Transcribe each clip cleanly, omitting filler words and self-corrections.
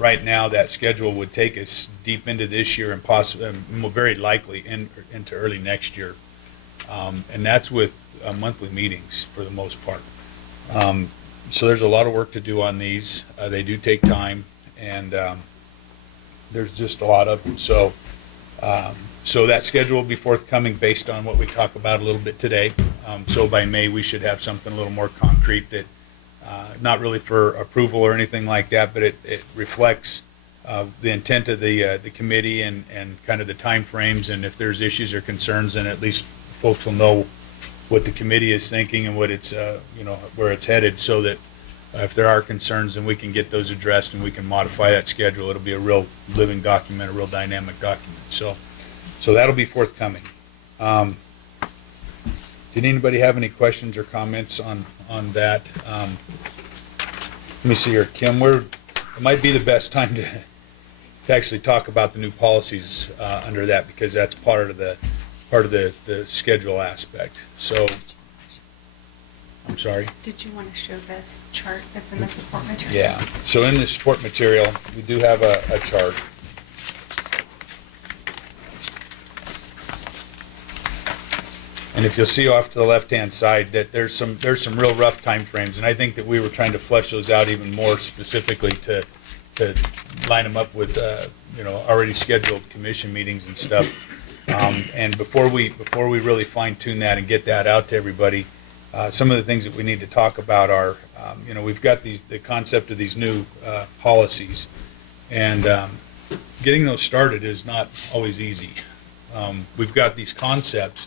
right now that schedule would take us deep into this year and possibly, very likely into early next year. And that's with monthly meetings for the most part. So there's a lot of work to do on these. They do take time, and there's just a lot of them. So that schedule will be forthcoming based on what we talk about a little bit today. So by May, we should have something a little more concrete that, not really for approval or anything like that, but it reflects the intent of the committee and kind of the time frames, and if there's issues or concerns, then at least folks will know what the committee is thinking and what it's, where it's headed, so that if there are concerns, then we can get those addressed and we can modify that schedule. It'll be a real living document, a real dynamic document. So that'll be forthcoming. Did anybody have any questions or comments on that? Let me see here, Kim. It might be the best time to actually talk about the new policies under that, because that's part of the schedule aspect. So, I'm sorry. Did you want to show this chart that's in the support material? Yeah. So in the support material, we do have a chart. And if you'll see off to the left-hand side that there's some real rough time frames, and I think that we were trying to flesh those out even more specifically to line them up with already scheduled commission meetings and stuff. And before we really fine-tune that and get that out to everybody, some of the things that we need to talk about are, we've got the concept of these new policies, and getting those started is not always easy. We've got these concepts,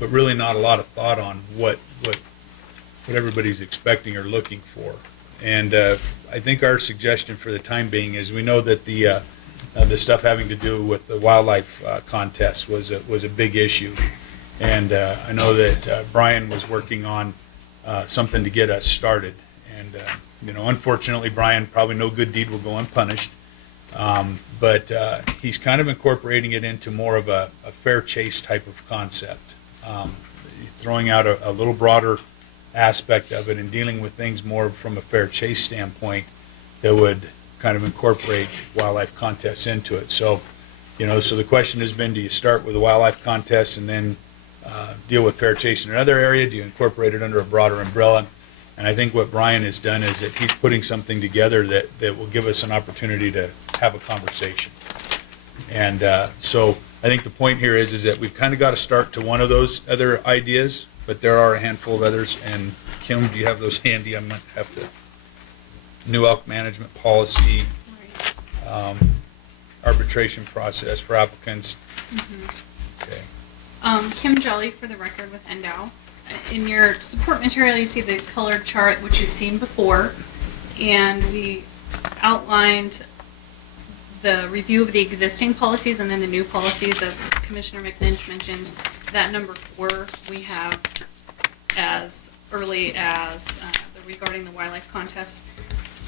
but really not a lot of thought on what everybody's expecting or looking for. And I think our suggestion for the time being is, we know that the stuff having to do with the wildlife contest was a big issue, and I know that Brian was working on something to get us started. And unfortunately, Brian, probably no good deed will go unpunished, but he's kind of incorporating it into more of a fair chase type of concept. Throwing out a little broader aspect of it and dealing with things more from a fair chase standpoint that would kind of incorporate wildlife contests into it. So, so the question has been, do you start with a wildlife contest and then deal with fair chase in another area? Do you incorporate it under a broader umbrella? And I think what Brian has done is that he's putting something together that will give us an opportunity to have a conversation. And so I think the point here is that we've kind of got to start to one of those other ideas, but there are a handful of others. And Kim, do you have those handy? I might have to. New elk management policy, arbitration process for applicants. Mm-hmm. Okay. Kim Jolly, for the record, with NDOW. In your support material, you see the colored chart, which you've seen before, and we outlined the review of the existing policies and then the new policies. As Commissioner McNinch mentioned, that number 4 we have as early as regarding the wildlife contest.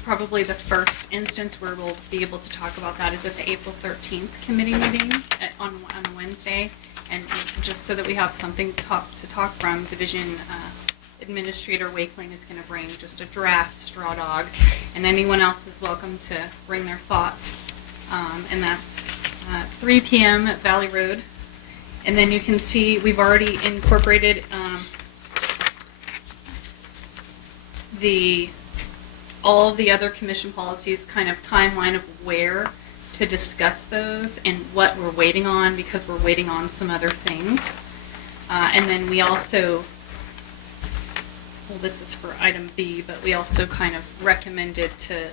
Probably the first instance where we'll be able to talk about that is at the April 13th committee meeting on a Wednesday, and it's just so that we have something to talk from. Division Administrator Wakeling is going to bring just a draft straw dog, and anyone else is welcome to bring their thoughts. And that's 3 p.m. at Valley Road. And then you can see we've already incorporated all of the other commission policies, kind of timeline of where to discuss those and what we're waiting on, because we're waiting on some other things. And then we also, well, this is for item B, but we also kind of recommended to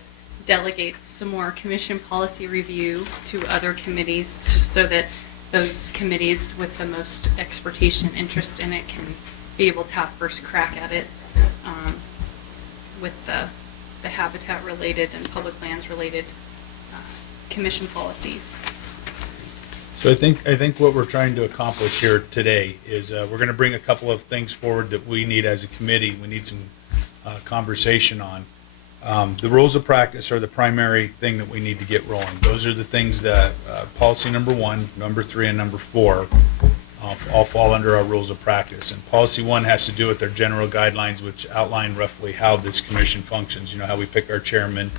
delegate some more commission policy review to other committees, just so that those committees with the most expertise and interest in it can be able to have first crack at it, with the habitat related and public lands related commission policies. So I think what we're trying to accomplish here today is we're going to bring a couple of things forward that we need as a committee. We need some conversation on. The rules of practice are the primary thing that we need to get rolling. Those are the things that policy number 1, number 3, and number 4 all fall under our rules of practice. And policy 1 has to do with our general guidelines, which outline roughly how this commission functions. How we pick our chairman,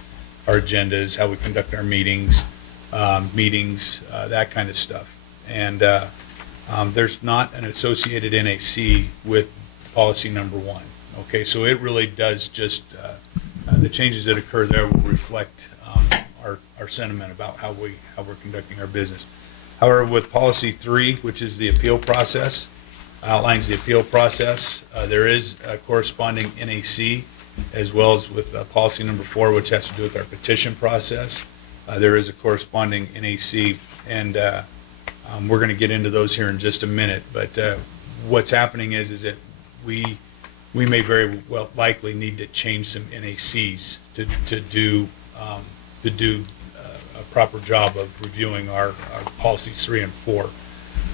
our agendas, how we conduct our meetings, that kind of stuff. And there's not an associated NAC with policy number 1. Okay, so it really does just, the changes that occur there will reflect our sentiment about how we're conducting our business. However, with policy 3, which is the appeal process, outlines the appeal process, there is a corresponding NAC, as well as with policy number 4, which has to do with our petition process. There is a corresponding NAC, and we're going to get into those here in just a minute. But what's happening is that we may very well likely need to change some NACs to do a proper job of reviewing our policies 3 and 4.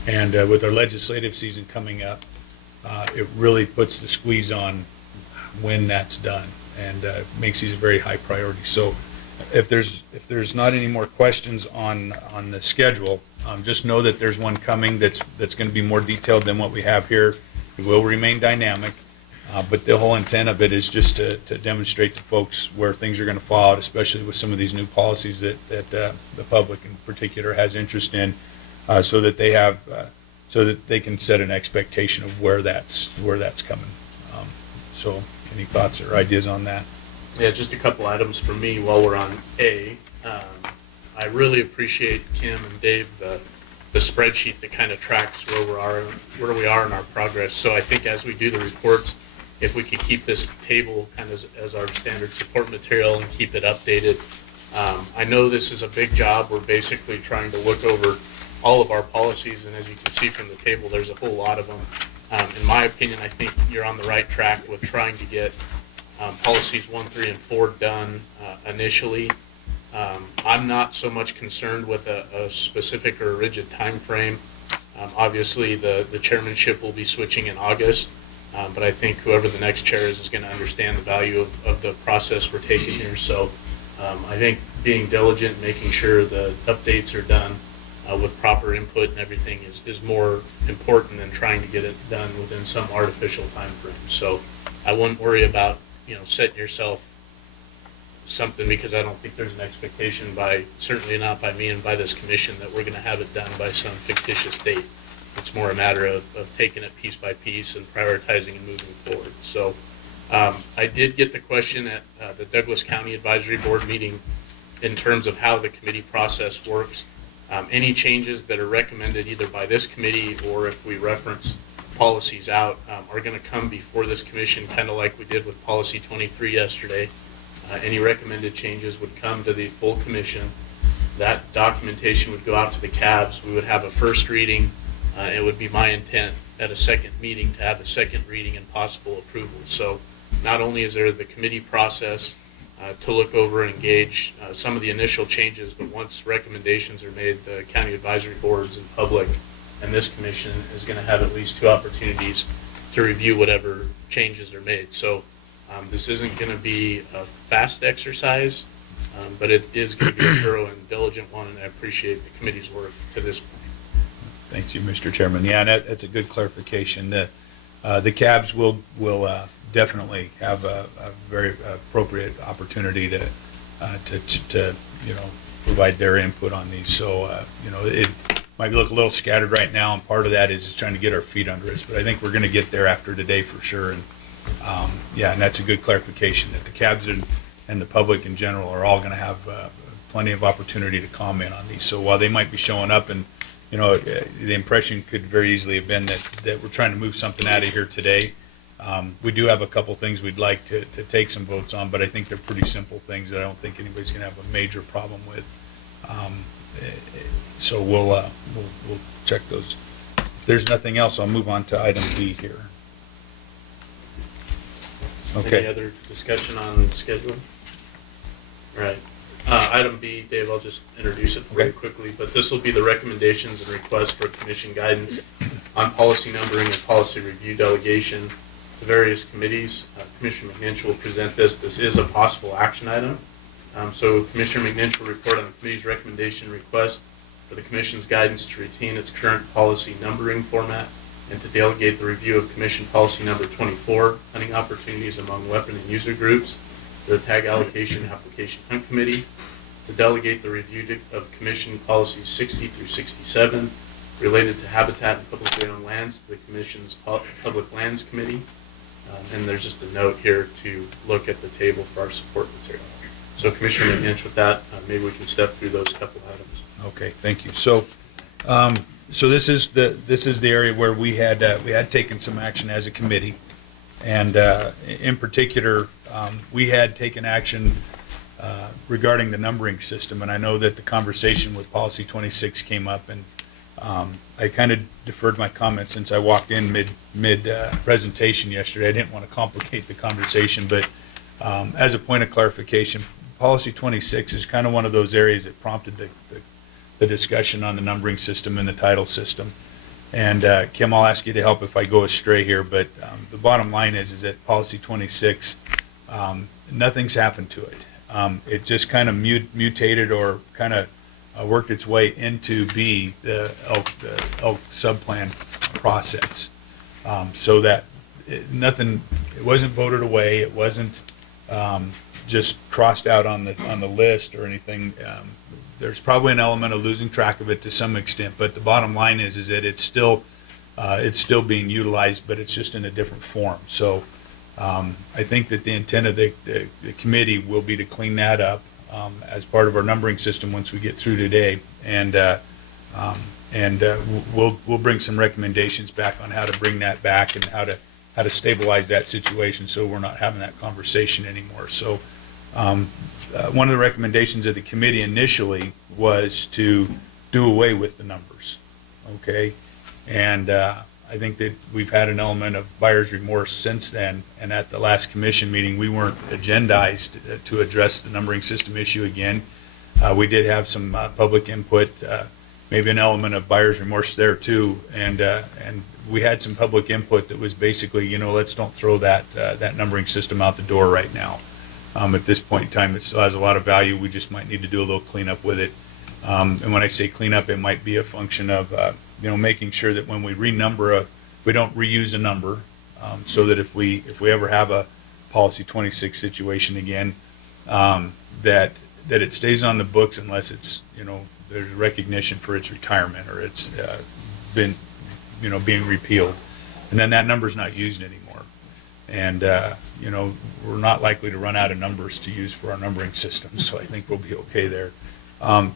And with our legislative season coming up, it really puts the squeeze on when that's done, and makes these a very high priority. So if there's not any more questions on the schedule, just know that there's one coming that's going to be more detailed than what we have here. It will remain dynamic, but the whole intent of it is just to demonstrate to folks where things are going to fall out, especially with some of these new policies that the public in particular has interest in, so that they can set an expectation of where that's coming. So any thoughts or ideas on that? Yeah, just a couple items for me while we're on A. I really appreciate Kim and Dave, the spreadsheet that kind of tracks where we are in our progress. So I think as we do the reports, if we could keep this table kind of as our standard support material and keep it updated. I know this is a big job. We're basically trying to look over all of our policies, and as you can see from the table, there's a whole lot of them. In my opinion, I think you're on the right track with trying to get policies 1, 3, and 4 done initially. I'm not so much concerned with a specific or a rigid time frame. Obviously, the chairmanship will be switching in August, but I think whoever the next chair is going to understand the value of the process we're taking here. So I think being diligent, making sure the updates are done with proper input and everything is more important than trying to get it done within some artificial time frame. So I wouldn't worry about setting yourself something, because I don't think there's an expectation certainly not by me and by this commission, that we're going to have it done by some fictitious date. It's more a matter of taking it piece by piece and prioritizing and moving forward. So I did get the question at the Douglas County Advisory Board meeting in terms of how the committee process works. Any changes that are recommended either by this committee or if we reference policies out are going to come before this commission, kind of like we did with policy 23 yesterday. Any recommended changes would come to the full commission. That documentation would go out to the CABs. We would have a first reading. It would be my intent at a second meeting to have a second reading and possible approval. So not only is there the committee process to look over and engage some of the initial changes, but once recommendations are made, the county advisory boards and public and this commission is going to have at least 2 opportunities to review whatever changes are made. So this isn't going to be a fast exercise, but it is going to be a thorough and diligent one, and I appreciate the committee's work to this point. Thank you, Mr. Chairman. Yeah, and that's a good clarification. The CABs will definitely have a very appropriate opportunity to provide their input on these. So it might look a little scattered right now, and part of that is just trying to get our feet under us. But I think we're going to get there after today for sure. And and that's a good clarification that the CABs and the public in general are all going to have plenty of opportunity to comment on these. So while they might be showing up, and the impression could very easily have been that we're trying to move something out of here today. We do have a couple things we'd like to take some votes on, but I think they're pretty simple things that I don't think anybody's going to have a major problem with. So we'll check those. If there's nothing else, I'll move on to item B here. Okay. Any other discussion on the schedule? All right. Item B, Dave, I'll just introduce it very quickly, but this will be the recommendations and requests for commission guidance on policy numbering and policy review delegation to various committees. Commissioner McNinch will present this. This is a possible action item. So Commissioner McNinch will report on the committee's recommendation request for the commission's guidance to retain its current policy numbering format and to delegate the review of commission policy number 24, hunting opportunities among weapon and user groups, the Tag Allocation Application Hunt Committee, to delegate the review of Commission Policies 60 through 67 related to habitat and publicly owned lands to the Commission's Public Lands Committee. And there's just a note here to look at the table for our support material. So Commissioner McNinch, with that, maybe we can step through those couple items. Okay, thank you. So, so this is the area where we had taken some action as a committee, and in particular, we had taken action regarding the numbering system. And I know that the conversation with Policy 26 came up, and I kind of deferred my comments since I walked in mid presentation yesterday. I didn't want to complicate the conversation, but as a point of clarification, Policy 26 is kind of one of those areas that prompted the discussion on the numbering system and the title system. And Kim, I'll ask you to help if I go astray here, but the bottom line is that Policy 26, nothing's happened to it. It just kind of mutated or kind of worked its way into the elk subplan process, so that it wasn't voted away. It wasn't just crossed out on the list or anything. There's probably an element of losing track of it to some extent, but the bottom line is that it's still being utilized, but it's just in a different form. So I think that the intent of the committee will be to clean that up as part of our numbering system once we get through today, and we'll bring some recommendations back on how to bring that back and how to stabilize that situation so we're not having that conversation anymore. So one of the recommendations of the committee initially was to do away with the numbers, okay? And I think that we've had an element of buyer's remorse since then, and at the last commission meeting, we weren't agendized to address the numbering system issue again. We did have some public input, maybe an element of buyer's remorse there too, and we had some public input that was basically, let's don't throw that numbering system out the door right now. At this point in time, it still has a lot of value. We just might need to do a little cleanup with it. And when I say cleanup, it might be a function of making sure that when we renumber we don't reuse a number, so that if we ever have a Policy 26 situation again, that it stays on the books unless it's there's recognition for its retirement or it's been being repealed, and then that number's not used anymore. And we're not likely to run out of numbers to use for our numbering system, so I think we'll be okay there.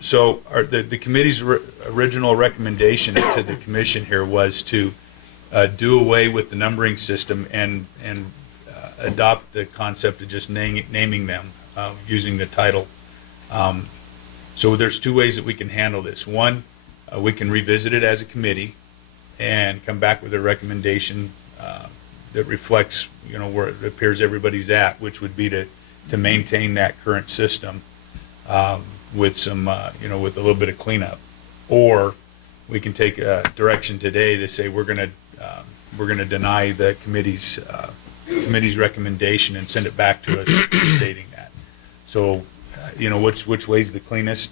So the committee's original recommendation to the commission here was to do away with the numbering system and adopt the concept of just naming them using the title. So there's two ways that we can handle this. One, we can revisit it as a committee and come back with a recommendation that reflects where it appears everybody's at, which would be to maintain that current system with some with a little bit of cleanup. Or we can take a direction today to say we're going to deny the committee's recommendation and send it back to us stating that. So which way's the cleanest?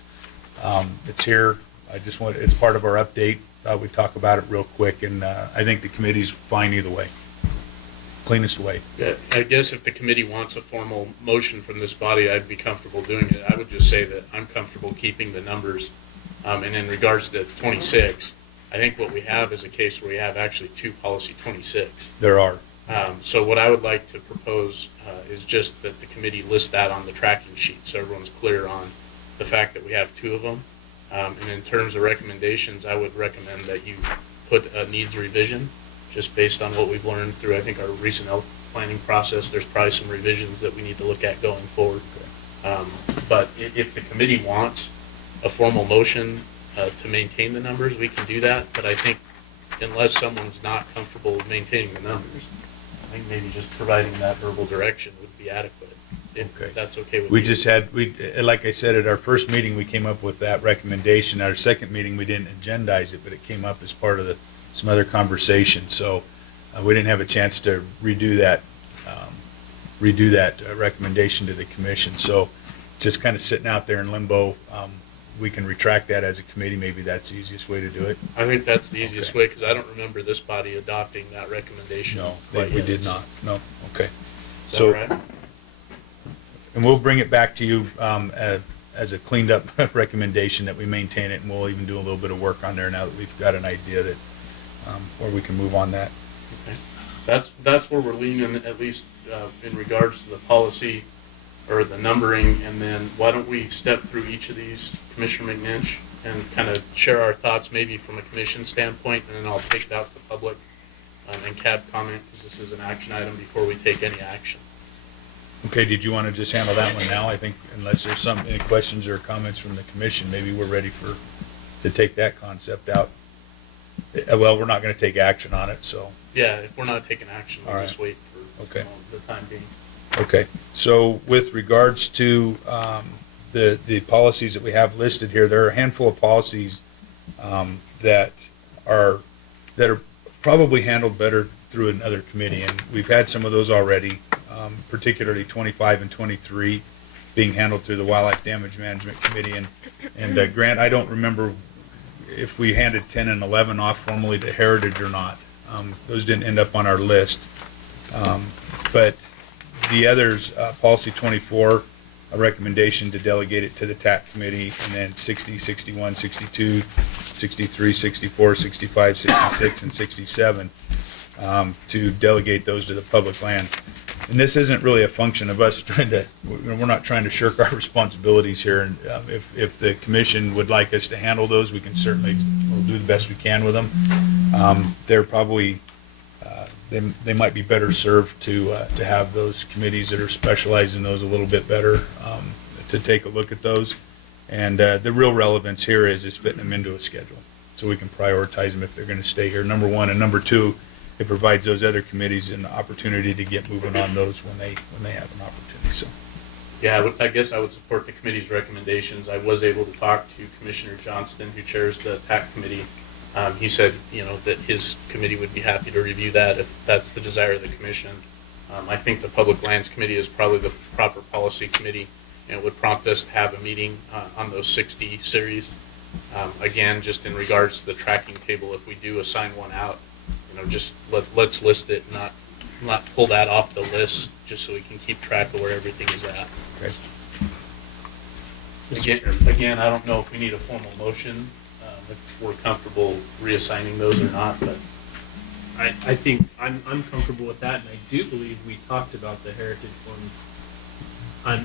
It's here. It's part of our update. We talk about it real quick, and I think the committee's fine either way. Cleanest way. Yeah, I guess if the committee wants a formal motion from this body, I'd be comfortable doing it. I would just say that I'm comfortable keeping the numbers. And in regards to 26, I think what we have is a case where we have actually two Policy 26. There are. So what I would like to propose is just that the committee list that on the tracking sheet so everyone's clear on the fact that we have two of them. And in terms of recommendations, I would recommend that you put a needs revision, just based on what we've learned through, I think, our recent health planning process. There's probably some revisions that we need to look at going forward. But if the committee wants a formal motion to maintain the numbers, we can do that. But I think unless someone's not comfortable with maintaining the numbers, I think maybe just providing that verbal direction would be adequate. If that's okay with you. Like I said, at our first meeting, we came up with that recommendation. At our second meeting, we didn't agendize it, but it came up as part of some other conversation. So we didn't have a chance to redo that recommendation to the commission. So it's just kind of sitting out there in limbo. We can retract that as a committee. Maybe that's the easiest way to do it. I think that's the easiest way, because I don't remember this body adopting that recommendation. No, we did not. No. Okay. Is that all right? And we'll bring it back to you as a cleaned up recommendation that we maintain it, and we'll even do a little bit of work on there now that we've got an idea that where we can move on that. Okay. That's where we're leaning, at least in regards to the policy or the numbering, and then why don't we step through each of these, Commissioner McNinch, and kind of share our thoughts maybe from a commission standpoint, and then I'll take it out to public and CAB comment, because this is an action item before we take any action. Okay, did you want to just handle that one now? I think unless there's any questions or comments from the commission, maybe we're ready to take that concept out. Well, we're not going to take action on it, so. Yeah, if we're not taking action, we'll All just right. wait for Okay. the time being. Okay, so with regards to the policies that we have listed here, there are a handful of policies that are probably handled better through another committee, and we've had some of those already, particularly 25 and 23 being handled through the Wildlife Damage Management Committee. And Grant, I don't remember if we handed 10 and 11 off formally to Heritage or not. Those didn't end up on our list. But the others, policy 24, a recommendation to delegate it to the TAC committee, and then 60, 61, 62, 63, 64, 65, 66, and 67 to delegate those to the public lands. And this isn't really a function of us we're not trying to shirk our responsibilities here. And if the commission would like us to handle those, we can certainly, we'll do the best we can with them. They're probably, they might be better served to have those committees that are specialized in those a little bit better to take a look at those. And the real relevance here is fitting them into a schedule so we can prioritize them if they're going to stay here, number one. And number two, it provides those other committees an opportunity to get moving on those when they have an opportunity. So, Yeah, I guess I would support the committee's recommendations. I was able to talk to Commissioner Johnston, who chairs the TAC committee. He said, that his committee would be happy to review that if that's the desire of the commission. I think the Public Lands Committee is probably the proper policy committee, and it would prompt us to have a meeting on those 60 series. Again, just in regards to the tracking table, if we do assign one out, just let's list it, not pull that off the list, just so we can keep track of where everything is at. okay. Again, I don't know if we need a formal motion, if we're comfortable reassigning those or not, but I think I'm comfortable with that, and I do believe we talked about the heritage ones.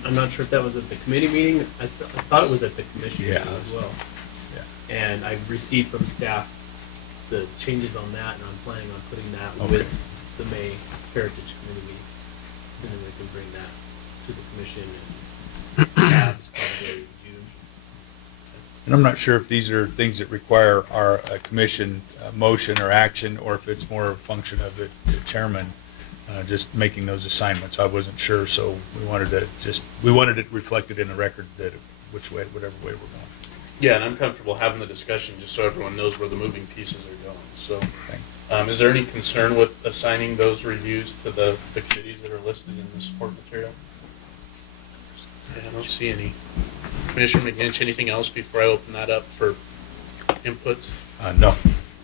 I'm not sure if that was at the committee meeting. I thought it was at the commission meeting as well. Yeah. And I received from staff the changes on that, and I'm planning on putting that Okay. with the May Heritage Committee meeting. And then we can bring that to the commission and CAB's probably June. And I'm not sure if these are things that require our commission motion or action, or if it's more a function of the chairman just making those assignments. I wasn't sure, so we wanted it reflected in the record that whatever way we're going. yeah, and I'm comfortable having the discussion just so everyone knows where the moving pieces are going. So, Okay. is there any concern with assigning those reviews to the committees that are listed in the support material? Okay, I don't see any. Commissioner McGinch, anything else before I open that up for inputs? No,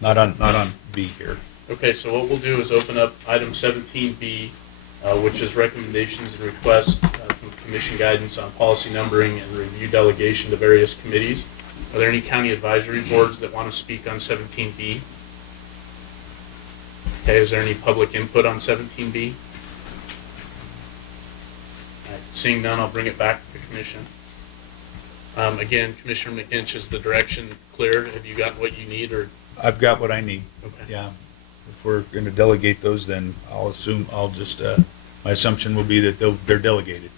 not on B here. Okay, so what we'll do is open up item 17B, which is recommendations and requests from commission guidance on policy numbering and review delegation to various committees. Are there any county advisory boards that want to speak on 17B? Okay, is there any public input on 17B? All right, seeing none, I'll bring it back to the commission. Again, Commissioner McInch, is the direction clear? Have you got what you need, or? I've got what I need. Okay. Yeah. If we're going to delegate those, then my assumption will be that they're delegated.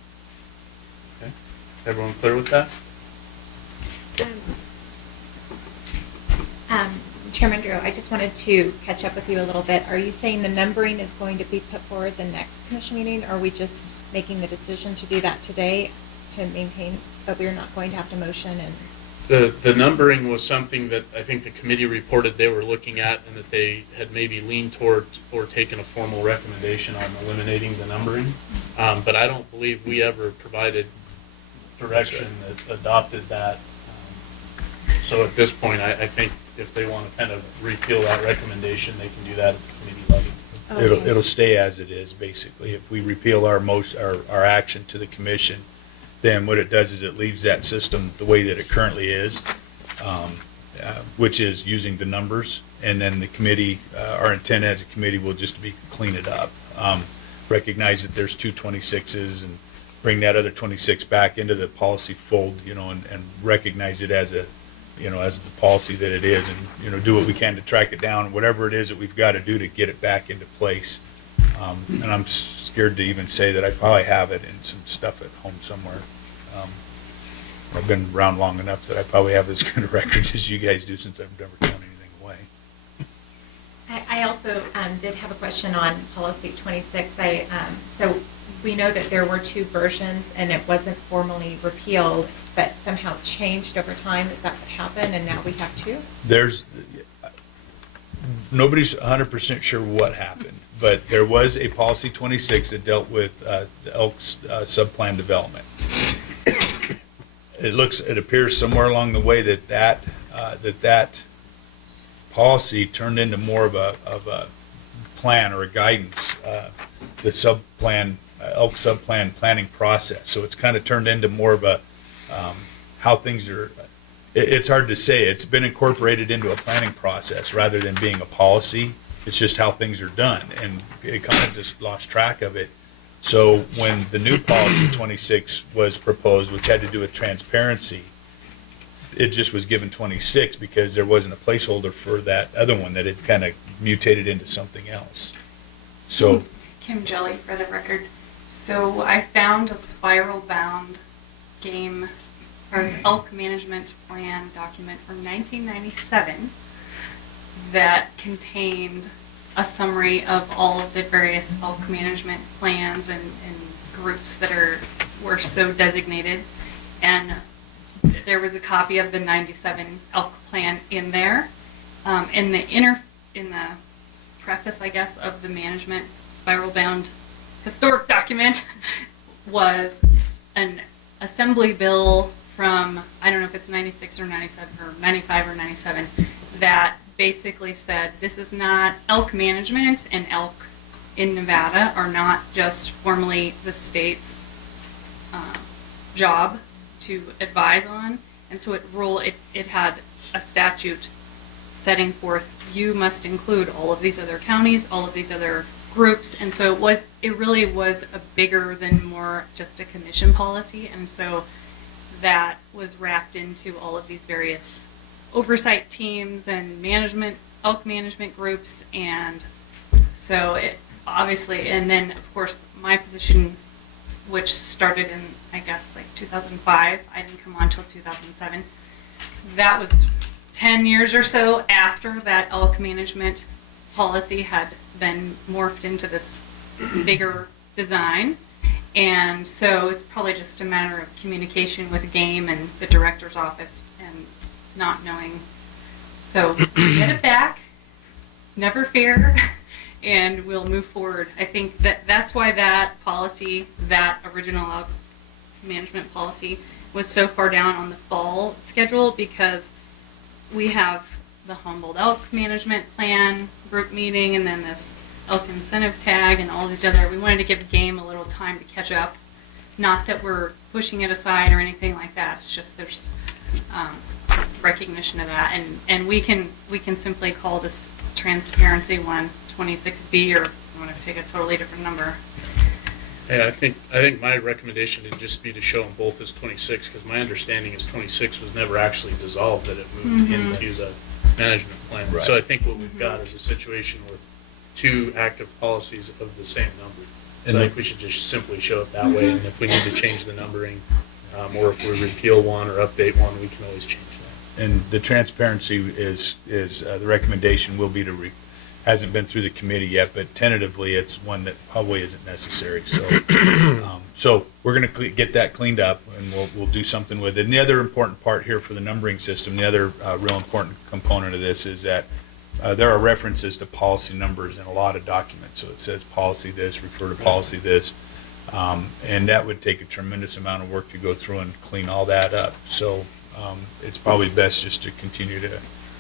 Okay. Everyone clear with that? Chairman Drew, I just wanted to catch up with you a little bit. Are you saying the numbering is going to be put forward the next commission meeting, or are we just making the decision to do that today to maintain, but we're not going to have to motion and? The numbering was something that I think the committee reported they were looking at, and that they had maybe leaned toward or taken a formal recommendation on eliminating the numbering. But I don't believe we ever provided direction that adopted that. So at this point, I think if they want to kind of repeal that recommendation, they can do that at the committee level. Okay. It'll stay as it is, basically. If we repeal our action to the commission, then what it does is it leaves that system the way that it currently is, which is using the numbers. And then the committee, our intent as a committee will just be clean it up. Recognize that there's two 26s and bring that other 26 back into the policy fold, and recognize it as as the policy that it is, and, do what we can to track it down, whatever it is that we've got to do to get it back into place. And I'm scared to even say that I probably have it in some stuff at home somewhere. I've been around long enough that I probably have as good a records as you guys do, since I've never thrown anything away. I also did have a question on policy 26. So we know that there were two versions and it wasn't formally repealed, but somehow changed over time. Is that what happened? And now we have two? Nobody's 100% sure what happened, but there was a policy 26 that dealt with the Elks subplan development. It appears somewhere along the way that policy turned into more of a plan or a guidance, the subplan, elk subplan planning process. So it's kind of turned into more of a how things are. It's hard to say. It's been incorporated into a planning process rather than being a policy. It's just how things are done, and it kind of just lost track of it. So when the new policy 26 was proposed, which had to do with transparency, it just was given 26 because there wasn't a placeholder for that other one that had kind of mutated into something else. So Kim Jelly for the record. So I found a spiral bound game, or elk management plan document from 1997 that contained a summary of all of the various elk management plans and groups that were so designated. And there was a copy of the 97 elk plan in there. In the preface, I guess, of the management spiral bound historic document was an assembly bill from, I don't know if it's 96 or 97 or 95 or 97, that basically said this is not elk management, and elk in Nevada are not just formally the state's job to advise on. And so it had a statute setting forth you must include all of these other counties, all of these other groups, and so it really was a bigger than more just a commission policy. And so that was wrapped into all of these various oversight teams and elk management groups. And so it obviously, and then of course my position, which started in, I guess, like 2005, I didn't come on until 2007, that was 10 years or so after that elk management policy had been morphed into this bigger design. And so it's probably just a matter of communication with game and the director's office and not knowing. So get it back, never fear, and we'll move forward. I think that's why that policy, that original elk management policy, was so far down on the fall schedule, because we have the Humboldt Elk Management Plan group meeting, and then this elk incentive tag, and all these other. We wanted to give game a little time to catch up. Not that we're pushing it aside or anything like that. It's just there's recognition of that, and we can simply call this transparency one 26B, or you want to pick a totally different number. Yeah, I think my recommendation would just be to show them both as 26, because my understanding is 26 was never actually dissolved, that it moved into the management plan. Right. So I think what we've got is a situation with two active policies of the same number. So I think we should just simply show it that way, and if we need to change the numbering, or if we repeal one or update one, we can always change that. And the transparency is the recommendation will be hasn't been through the committee yet, but tentatively it's one that probably isn't necessary. So, so we're going to get that cleaned up, and we'll do something with it. And the other important part here for the numbering system, the other real important component of this is that there are references to policy numbers in a lot of documents. So it says policy this, refer to policy this, and that would take a tremendous amount of work to go through and clean all that up. So it's probably best just to continue to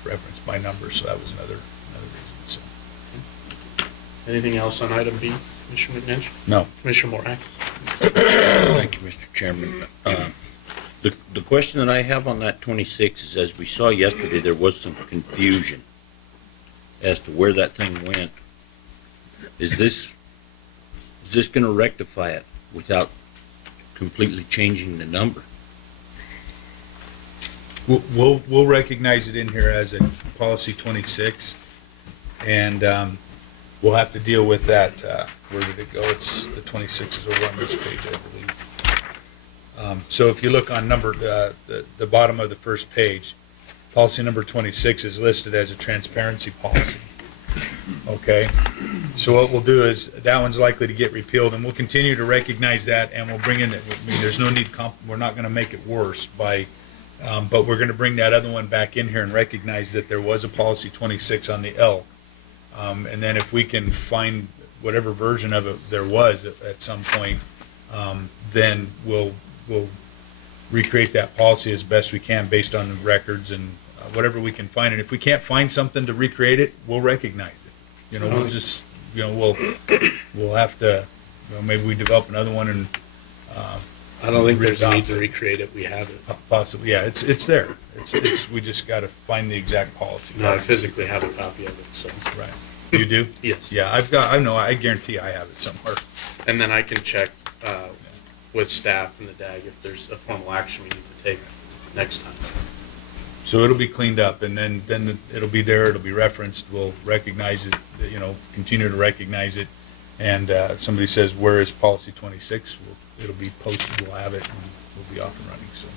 reference by number. So that was another reason. So. Anything else on item B, Commissioner McNish? No. Commissioner Morak? Thank you, Mr. Chairman. The question that I have on that 26 is, as we saw yesterday, there was some confusion as to where that thing went. Is this going to rectify it without completely changing the number? We'll recognize it in here as a policy 26, and we'll have to deal with that. Where did it go? It's the 26 is over on this page, I believe. So if you look on the bottom of the first page, policy number 26 is listed as a transparency policy. Okay, so what we'll do is that one's likely to get repealed, and we'll continue to recognize that, and we'll bring in that. I mean, there's no need. We're not going to make it worse by. But we're going to bring that other one back in here and recognize that there was a policy 26 on the elk. And then if we can find whatever version of it there was at some point, then we'll recreate that policy as best we can based on the records and whatever we can find. And if we can't find something to recreate it, we'll recognize it. You know, we'll just, you know, we'll have to, you know, maybe we develop another one and I don't think there's a need to recreate it. We have it. possibly, yeah, it's there. It's we just got to find the exact policy. No, I physically have a copy of it, so. Right. You do? Yes. Yeah, I guarantee I have it somewhere. And then I can check with staff and the DAG if there's a formal action we need to take next time. So it'll be cleaned up, and then it'll be there, it'll be referenced, we'll recognize it, you know, continue to recognize it. And if somebody says, where is policy 26? It'll be posted, we'll have it, and we'll be off and running, so.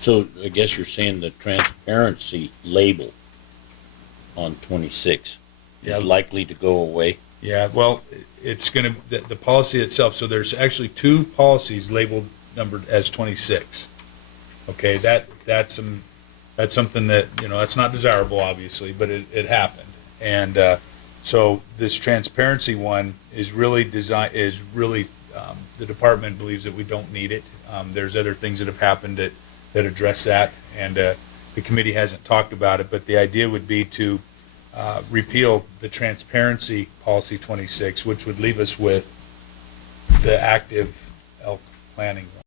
So I guess you're saying the transparency label on 26 Yeah. is likely to go away? Yeah, well, it's going to, the policy itself, so there's actually two policies labeled, numbered as 26. Okay, that's something that, you know, that's not desirable, obviously, but it happened. And so this transparency one is really the department believes that we don't need it. There's other things that have happened that address that, and the committee hasn't talked about it, but the idea would be to repeal the transparency policy 26, which would leave us with the active elk planning one.